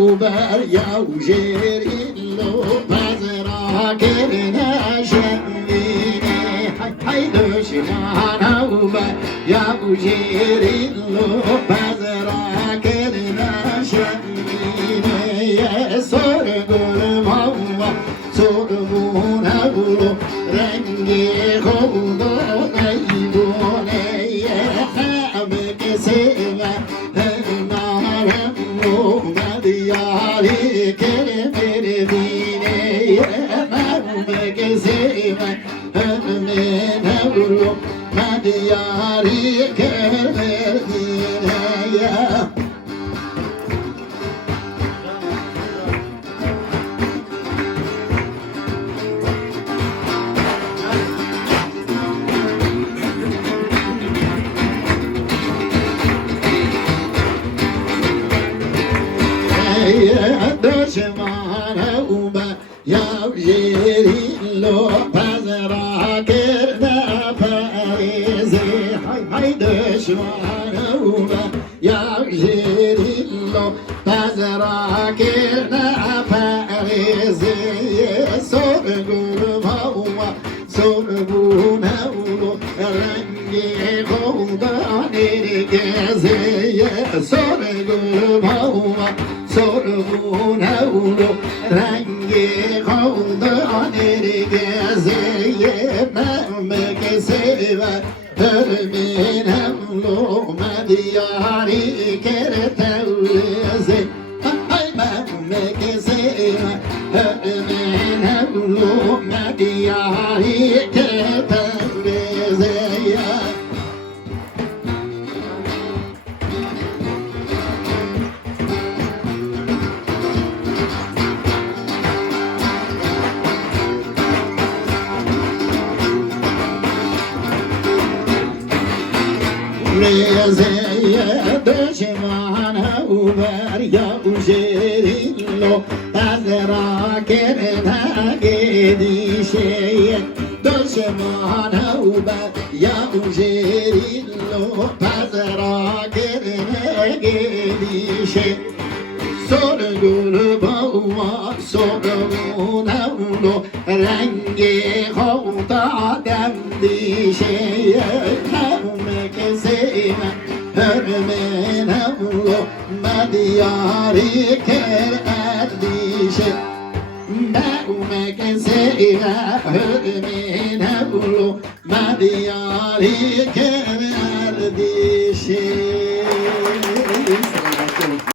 Uber yavşerillo pazara kerine şenline hay düşmana uber yavşerillo pazara kerine şenline sorgulum hava sorgun havlu rengi koldu neybuneye habeke seve Yâri kerimeri dineye mevme gezime önüne vurup Yâri kerimeri dineye Düşmana uba yavşerillo pazara kerine Paris'e hay düşmana uba yavşerillo pazara kerine Paris'e sorgulum hava sorgun havlu rengi koldan ergezeye sorgulum hava sorgun havlu rengi koldan ergezeye memlekeseve ölmeyin havlu mediyari kertevleze hay memlekeseve ölmeyin havlu mediyari kertevleze Rezeye düşmana uber yavşerillo pazara kerine gidişeye düşmana uber yavşerillo pazara kerine gidişeye sorgulu bağma sorgun avlu rengi kolda demdişeye memlekesime hürmen avlu mediyari ker erdişe memlekesime hürmen avlu mediyari ker erdişe